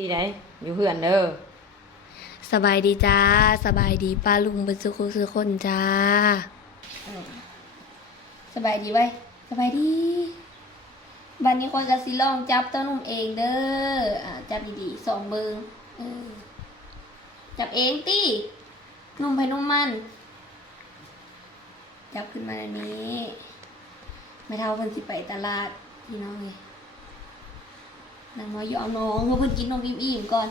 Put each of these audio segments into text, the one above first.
ที่ไหนอยู่เพื่อนเด้อสบายดีจ้า สบายดีป้าลุงเป็นสุขุสุคนจ้า สบายดีไว้ยสบายดีวันนี้คนกับสิลองจับเต้านุ่มเองเด้ออ่าจับดีๆสองเบิงเออจับเองตีนุ่มไปนุ่มมัน จับขึ้นมาอันนี้ ไม่เท่าเพิ่นสิไปตลาดพี่น้องเลย นางน้อยยอมน้องเพราะเพิ่นกินนมอิ่มๆก่อน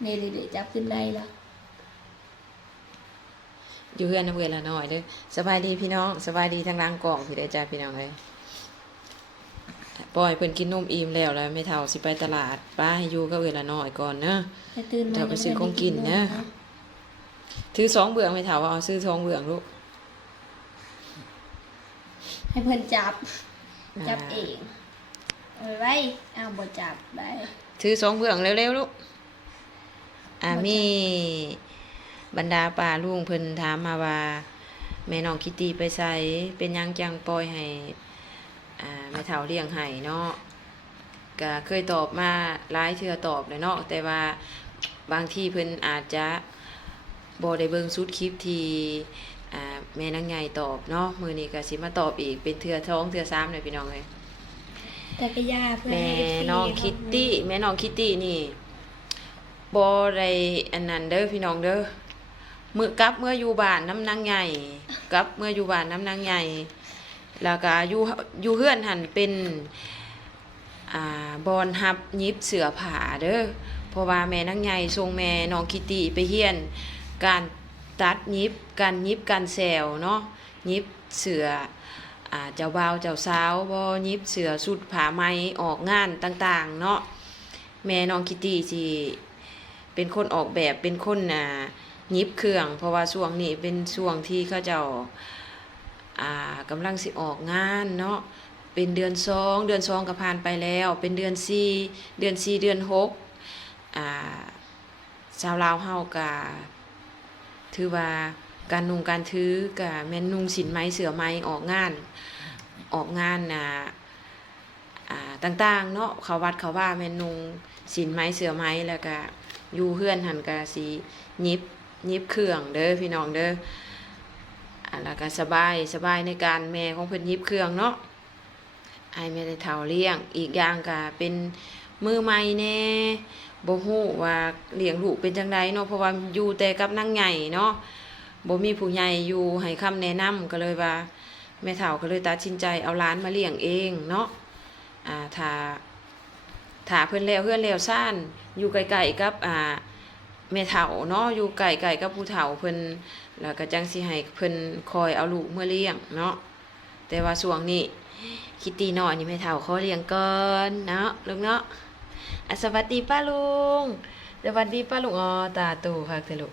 เนี่ยเดี๋ยวๆจับขึ้นได้แล้วอยู่เพื่อนนะเพื่อนละหน่อยเด้อสบายดีพี่น้องสบายดีทางล่างกล่องพี่ได้อจ้าพี่น้องเลยปล่อยเพิ่นกินนมอิ่มแล้วแล้วไม่เท่าสิไปตลาดป้าให้อยู่กับเพื่อนละหน่อยก่อนเนอะจะตื่นมาเดี๋ยวไปซื้อของกินนะถือสองเบืองไม่เท่าว่าเอาซื้อสองเบืองลูกให้เพื่อนจับอ่าจับเอง เอาไว้เอาบ่จับได้ถือสองเบืองเร็วๆลูก อ่ามีบรรดาป่าลุงเพิ่นถามมาว่า แม่น้องคิตตี้ไปใส่เป็นยังจังปล่อยให้ อ่าแม่เฒ่าเลี้ยงให้เนาะก็เคยตอบมาหลายเทื่อตอบเลยเนาะแต่ว่าบางที่เพิ่นอาจจะบ่ได้เบิ่งสุดคลิปที่แม่นางใหญ่ตอบเนาะมื้อนี้ก็สิมาตอบอีกเป็นเทื่อท้องเทื่อสามเลยพี่น้องเอ้ย แต่ก็ยาเพื่อแม่ให้ FC น้องคิตตี้แม่น้องคิตตี้นี่บ่ได้อันนั้นเด้อพี่น้องเด้อมื้อกลับเมื่ออยู่บ้านน้ำนางใหญ่กลับเมื่ออยู่บ้านน้ำนางใหญ่แล้วก็อยู่อยู่เฮือนหันเป็นอ่าบอนฮับยิบเสือผาเด้อเพราะว่าแม่นางใหญ่ทรงแม่น้องคิตตี้ไปเฮียน การตัดยิบการยิบการแซวเนาะยิบเสือ อ่าเจ้าบ่าวเจ้าสาวบ่ยิบเสือสุดผาไหมออกงานต่างๆ เนาะแม่น้องคิตตี้สิเป็นคนออกแบบเป็นคนอ่ายิบเครื่อง เพราะว่าช่วงนี้เป็นช่วงที่เขาเจ้าอ่ากำลังสิออกงานเนาะเป็นเดือนสองเดือนสองก็ผ่านไปแล้ว เป็นเดือนสี่เดือนสี่เดือนหกอ่าชาวลาวเฮากะถือว่า การนุงการถือกะแม่นนุงสินไหมเสือไหมออกงาน ออกงานอ่าต่างๆ เนาะเขาวัดเขาว่าแม่นนุงสินไหมเสือไหมแล้วก็อยู่เฮือนหันกะสียิบยิบเครื่องเด้อพี่น้องเด้อแล้วก็สบายสบายในการแม่ของเพิ่นยิบเครื่องเนาะไอ้ไม่ได้เท่าเลี้ยง อีกอย่างก็เป็นมือใหม่แน่บ่ฮู้ว่าเลี้ยงลูกเป็นจังไดเนาะเพราะว่าอยู่แต่กับนางใหญ่เนาะ บ่มีผู้ใหญ่อยู่ให้คำแนะนำก็เลยว่าแม่เฒ่าก็เลยตัดสินใจเอาหลานมาเลี้ยงเองเนาะอ่าถ้าถ้าเพิ่นแล้วเพื่อนแล้วซ่านอยู่ไกลๆกับอ่าแม่เฒ่าเนาะอยู่ไกลๆกับผู้เฒ่าเพิ่นแล้วก็จังสิให้เพิ่นคอยเอาลูกเมื่อเลี้ยงเนาะแต่ว่าช่วงนี้คิตตี้น้อยนี่ไม่เท่าเขาเลี้ยงก่อนเนาะลุงเนาะสวัสดีป้าลุงสวัสดีป้าลุงอ๋อตาตู่คักเถอะลูก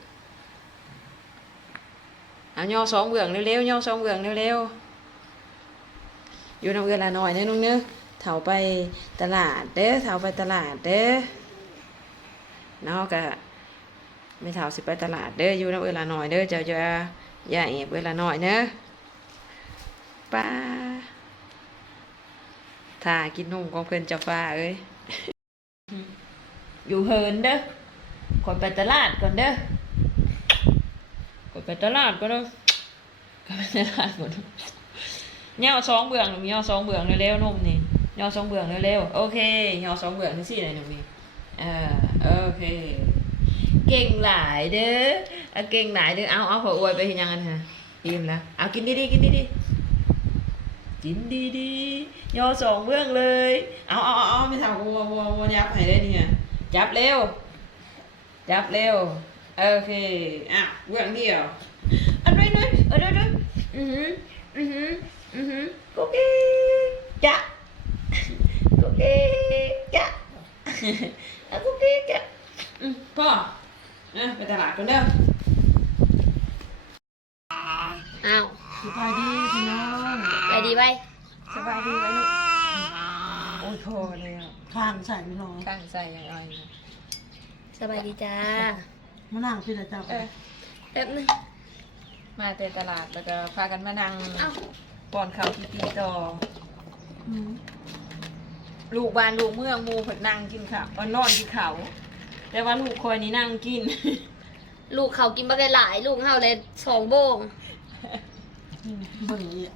เอาย่อสองเบื้องเร็วๆย่อสองเบื้องเร็วๆอยู่นำเวลาหน่อยเด้อลุงเนื้อเฒ่าไปตลาดเด้อเฒ่าไปตลาดเด้อเนาะก็ไม่เท่าสิไปตลาดเด้ออยู่น้ำเวลาหน่อยเด้อเจ้าจะอย่าเอบเวลาหน่อยเนอะป้าถ้ากินนมของเพิ่อนจ้าฟ้าเอ้ยอยู่เฮินเด้อก่อนไปตลาดก่อนเด้อ ไปตลาดก่อนเด้ก่อนไปตลาดก่อนเด้เนี่ยเอาสองเบื้องหนุ่มย่อสองเบื้องเร็วๆนมนี่ย่อสองเบื้องเร็วๆโอเคย่อสองเบื้องนี่สิไหนหนุ่มนี่เออโอเค เก่งหลายเด้อเก่งหลายเด้อเอาเอาหัวอวยไปเห็นยังไงฮะอิ่มแล้วเอากินดีๆกินดีๆกินดีๆย่อสองเบื้องเลยเอาเอาเอาเอาไม่ทำวัววัววัวยับให้ได้เนี่ย จับเร็ว จับเร็ว โอเค อะเบื้องเดียวอันนี้ด้วยอันนี้ด้วยอือหือ อือหือ อือหือกุ๊กกี้จ้ะกุ๊กกี้จ้ะอะกุ๊กกี้จ้ะอืมพ่อนะไปตลาดกันเด้ออ้าวสบายดีพี่น้องไปดีไว้สบายดีไหมลูกโอ้ยพอเลยอะข้างใส่ไม่รอข้างใส่ยังไงสบายดีจ้า มานั่งพี่ละเจ้าเออแป๊บนึงมาแต่ตลาดแล้วก็พากันมานั่งเอ้าป้อนข้าวพี่ปีต่ออืมลูกบ้านลูกเมืองหมู่เพิ่นนั่งกินข้าวนอนที่เขา แต่ว่าลูกคอยนี่นั่งกิน ลูกเขากินบักได้หลาย ลูกเฮาเลยสองโบงอืมเบิ่งอีก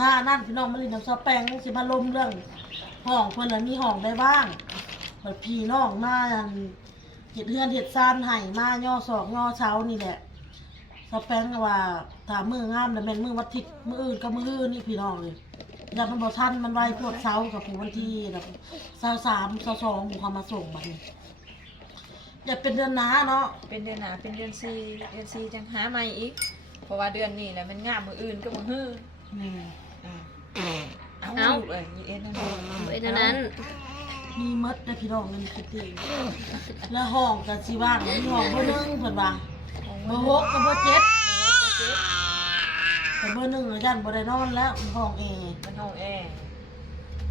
มานั่นพี่น้องมาเลินน้ำซอแป้งสิมาลมเรื่องห้องเพิ่นน่ะมีห้องได้บ้างเปิดพี่น้องมาอัน เห็ดเฮือนเห็ดซานไห้มาย่อศอกย่อเช้านี่แหละซอแป้งก็ว่าถ้ามืองามแล้วแม่นมือวัดทิศมืออื่นก็มืออื่นนี่พี่น้องเลยอย่ามันบ่ทันมันไวโพดเช้ากับผู้วันที่แบบเช้าสามเช้าสองผู้เขามาส่งบัดนี้อย่าเป็นเดือนหนาเนาะเป็นเดือนหนาเป็นเดือนสี่เดือนสี่จังหาใหม่อีก เพราะว่าเดือนนี้แหละมันงามมืออื่นก็มือฮื้ออืมอ่าเอาเอ้าลูกเอ้ยยีเอ็ดนั่นเองเอ้ยเท่านั้น มีมดได้พี่น้องเงินคิดดีแล้วห้องกับชีว่างมีห้องเบอร์หนึ่งเพิ่นว่าเบอร์หกกับเบอร์เจ็ดแต่เบอร์หนึ่งอาจารย์บ่ได้นอนแล้วห้องเอมันห้องแอร์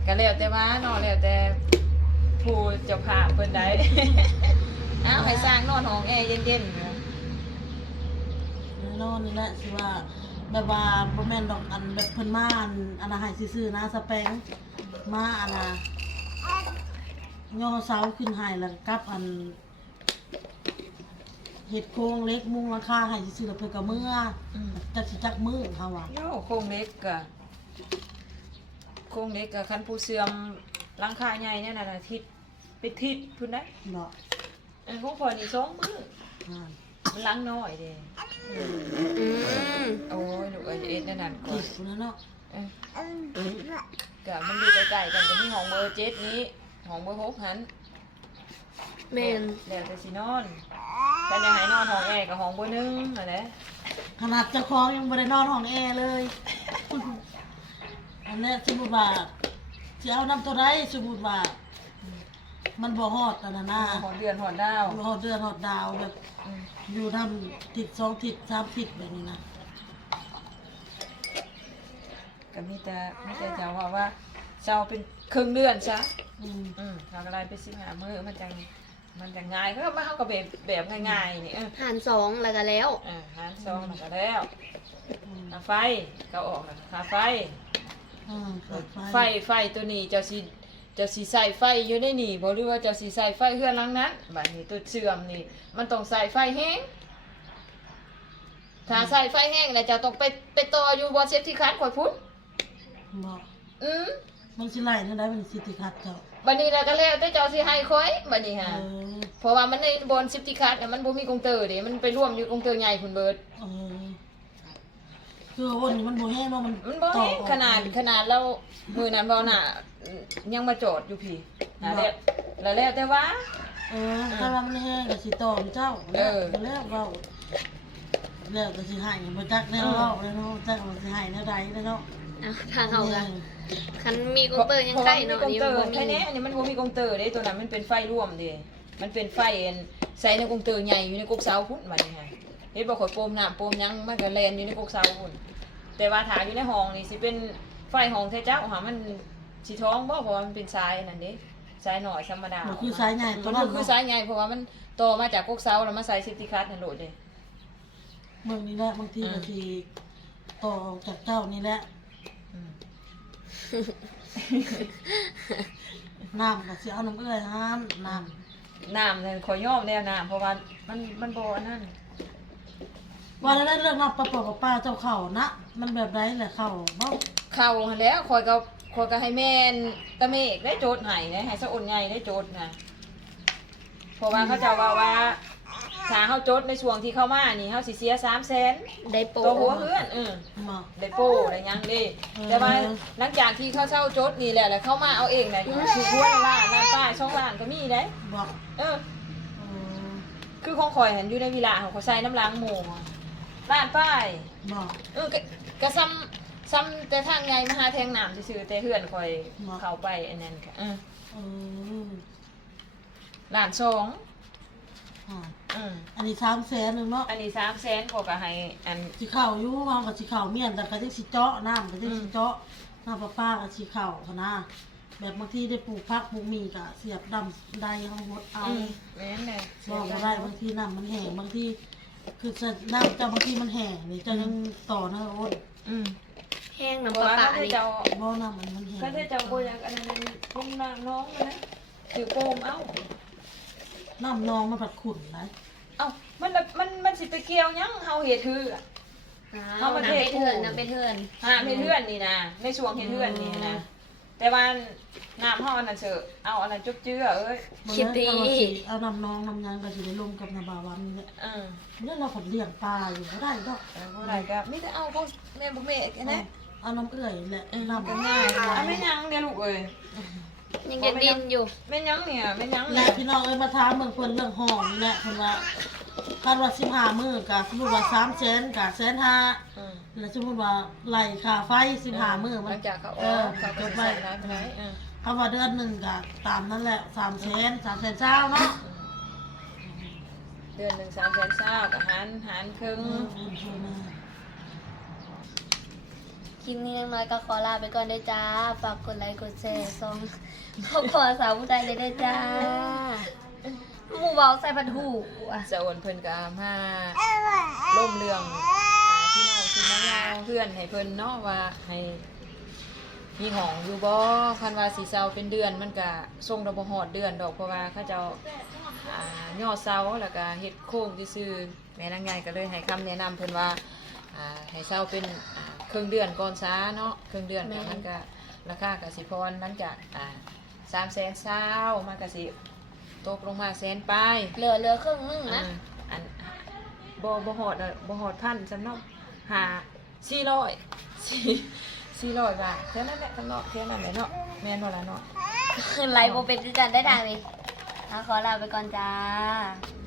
ก็แล้วแต่ว่าเนาะแล้วแต่ผู้เจ้าภาพเพิ่นได้เอาให้สร้างนอนห้องแอร์เย็นๆนะนอนนี่แหละสิว่าแบบว่าบ่แม่นดอกอันแบบเพิ่นมาอันอันอาหารซื่อๆนะสแปงมาอันน่ะ ย่อเสาขึ้นให้แล้วกลับอันเห็ดโครงเล็กมุงราคาให้ซื่อๆแล้วเพิ่นก็เมื่ออืมจักสิจักมือเฮาว่าโย่โครงเล็กกะโครงเล็กกะคันผู้เสื่อมหลังคาใหญ่เนี่ยน่ะนะทิศไปทิศพุ่นได้เนาะอันของพ่อนี่สองมืออ่ามันหลังน้อยเด้อืมโอ้ยลูกเอ้ยเอ็ดนั่นนั่นก่อตินดพุ่นนะเนาะ เอ้ยกะมันอยู่ใกล้ๆกันก็มีห้องเบอร์เจ็ดนี้ ห้องเบอร์หกหันแม่นแล้วแต่สินอนแต่ยังให้นอนห้องแอร์กับห้องเบอร์หนึ่งนั่นแหละขนาดเจ้าของยังบ่ได้นอนห้องแอร์เลย อันนี้สมมุติว่าสิเอาน้ำตัวใดสมมุติว่า มันบ่ฮอดอันนั้นนะห้องเดือนห้องดาวบ่ฮอดเดือนฮอดดาวแบบอืมอยู่ทำติดสองติดสามติดแบบนี้นะก็มีแต่มีแต่จะว่าว่าเจ้าเป็นครึ่งเดือนซะ อืมอืมเราก็ไล่ไปสิบหามือมันจังมันจังง่ายก็มาเข้ากับแบบแบบง่ายๆนี่เออหารสองแล้วก็แล้ว อ่าหารซองมันก็แล้วอืมค่าไฟก็ออกแล้วค่าไฟ อืมเปิดไฟไฟตัวนี้เจ้าสิเจ้าสิใส่ไฟอยู่ในนี่บ่หรือว่าเจ้าสิใส่ไฟเฮือนหลังนั้นบัดนี้ตัวเสื่อมนี่ มันต้องใส่ไฟแห้งถ้าใส่ไฟแห้งแล้วเจ้าต้องไปไปต่ออยู่บ่เซฟที่คันข่อยพุ่นบ่อืม มันสิไล่นั่นได้มันสิติคัดเจ้าบัดนี้แล้วก็แล้วแต่เจ้าสิให้ข่อยบัดนี้เอฮะอเพราะว่ามันในบนซิฟติคัสมันบ่มีกงเตอร์เด้มันไปร่วมอยู่กงเตอร์ใหญ่พุ่นเบิด เออคือวันนี้มันบ่แห้งเนาะมันมันบ่ต่อเห็นออกขนาดขนาดเรามือนั้นบ่น่ะยังมาจอดอยู่พี่นะแล้วแล้วแล้วแต่ว่า เออถ้าว่ามันแห้งก็สิต่อมเจ้าเออ แล้วเว้าแล้วก็สิให้บ่จักแนวเว้าแล้วเนาะจักมันสิให้แนวใดแล้วเนาะ เอาทางเขากัน คันมีกงเตอร์ยังใกล้เนาะพอันระนี้ว่มันมีกงเตอร์แค่บ่มีนี้อันนี้มันบ่มีกงเตอร์เด้ตัวนั้นมันเป็นไฟร่วมเด้มันเป็นไฟอันใส่ในกงเตอร์ใหญ่อยู่ในกกเสาพุ่นบัดนี้ฮะเฮ็ดบ่ข่อยโปมน้ำโปมหยังมันก็แล่นอยู่ในกกเสาพุ่นแต่ว่าถ้าอยู่ในห้องนี่สิเป็นไฟห้องแท้เจ้าหามันสิท้องบ่เพราะว่ามันเป็นทรายนั่นเด้ทรายหน่อยธรรมดามันคือสายใหญ่ตัวมันนั้นก็คือเนาะสายใหญ่เพราะว่ามันโตอมาจากกกเสาแล้วมาใส่ซิติคัสนั่นโหลดเลยเมืองนี้แหละบางทีอืม บางทีต่อออกจากเจ้านี่แหละอืม น้ำก็สิเอาน้ำเอื้อยห้ามน้น้ำเนี่ยขอย่อมแนวน้ำเพราะว่ามันมันโบอันนั่นำว่าแล้วได้เรื่องน้ำปลาปลาปลาปลาเจ้าเข่านะ มันแบบไรแหละเข่าเบ้าเข้าหั้นแล้วคอยก็คอยก็ให้แม่นตะเมกได้โจทย์ให้นะให้สะอุ่นใหญ่ได้โจทย์นะเพราะว่าเขาจะว่าว่า ถ้าเขาโจทย์ในช่วงที่เข้ามานี่เขาสิเสียสามแสนได้โปรตัวหัวเพื่อนเออมาได้โป้ได้หยังเดีแต่ว่าหลังจากที่เขาเช่าโจทย์นี่แหละแล้วเข้ามาเอาเองนะคือหัวละล้านล้านป้ายช่องล้านก็มีได้บอกเออ เออคือของข่อยเห็นอยู่ในวิลาของเขาใส่น้ำล้างหมูอะร้านป้ายบอกเออก็ก็ซ้ำซ้ำแต่ทางไงมาหาแทงน้ำซื่อๆแต่เฮือนข่อยเข้าไปอันนั้นค่ะเออเออร้านสองอ่าอืมอันนี้สามแสนหนึ่งเนาะอันนี้สามแสนกว่าก็ให้อันสีเข่าอยู่วางกับสีเข่าเมียนแต่ก็จะสีเจาะน้ำก็จะสีเจาะน้ำปลาปลากับสีเข่าค่ะนะแบบบางทีได้ปลูกพักปลูกมีกะเสียบดำใดเขาหดเอาอืมแม่นเลยบอกก็ได้บางทีน้ำมันแห้งบางทีคือจะน้ำเจ้าบางทีมันแห้งนี่เจ้ายังต่อนะโอ้นอืมแห้งน้ำเพปราะลาว่าปลาเขานี่จะเอาบ่น้ำมันมันแห้งเขาจะเอาโบอยางอันนั้นพุ่งน้ำน้องนะถือโกมเอ้า น้ำนองมันผัดขุ่นนะเอ้ามันแบบมันมันสิไปเกี่ยวหยังเฮาเฮ็ดคืออะ เอาเอามาน้ำเทเป็นเถื่อนน้ำเป็นเถื่อนหาเฮ็ดเฮือนนี่นะในช่วงเฮ็ดเฮือนนี่นะแต่ว่าน้ำเฮาอันนั้นเสอะเอาอันนั้นจุกเจือเอ้ยคิดดีเอาสิเอาน้ำนองน้ำยางก็สิได้ลงกับน้ำบาวันนี่แหละเออเมื่อเราผัดเลี้ยงปลาอยู่ก็ได้ดอกเออบ่ได้ก็มีแต่เอาของแม่บ่แม่แค่นั้นเอาน้ำเอื่อยแหละอืมน้ำก็ง่ายอะแม่ยังเด้อลูกเอ้ย ยังจะดินอยู่แม่ยังเนี่ยแม่ยังและเนี่ยพี่น้องเอ้ยมาถามเมืองเพิ่นเรื่องห้องนี่แหละเพิ่นว่าคาดว่า15มื้อกะสมมุติว่า3แสนกะแสนห้าอืมแล้วสมมุติว่าไหลค่าไฟ15มื้อหมัลันงจากเขาอเอออกเขาจก็บสิไปใส่ร้ายไปไหนเออคำว่าเดือนหนึ่งกะตามนั่นแหละ3แสน3แสนเช้าเนาะเดือนหนึ่งสามแสนเศร้ากับหารหารครึ่งค ลิปนี้น้อยก็ขอลาไปก่อนด้วยจ้า ฝากกดไลค์กดแชร์ซองครอบครัวสาวผู้ใจเลยด้วยจ้าหมูเบาใส่ผัดหูอะจะโอนเพิ่นก็มาล่มเรื่องพี่น้องพี่น้องเราเพื่อนให้เพิ่นเนาะว่าให้มีห้องอยู่บ่คันว่าสิเซาเป็นเดือนมันก็ส่งดอกบ่ฮอดเดือนดอกเพราะว่าเขาเจ้าย่อเซาแล้วก็เฮ็ดโค้งซื่อแม่นางใหญ่ก็เลยให้คำแนะนำเพิ่นว่าอ่าให้เซาเป็น อ่าครึ่งเดือนก่อนซะเนาะครึ่งเดือนก็มันก็ราคาก็สิพรหลังจากอ่า3แสนเศร้ามันก็สิตกลงมาแสนปลายเหลือเหลือครึ่งนึงนะ อ่าอันบ่บ่หอดอะบ่หอดพันสำเนาะหาสี่ร้อยสี่สี่ร้อยบาทแค่นั้นแหละสำเนาะแค่นั้นแหละเนาะแม่นบ่ล่ะเนาะ ไลฟ์โปรเป็นจันได้ทางนี้อะขอลาไปก่อนจ้าอื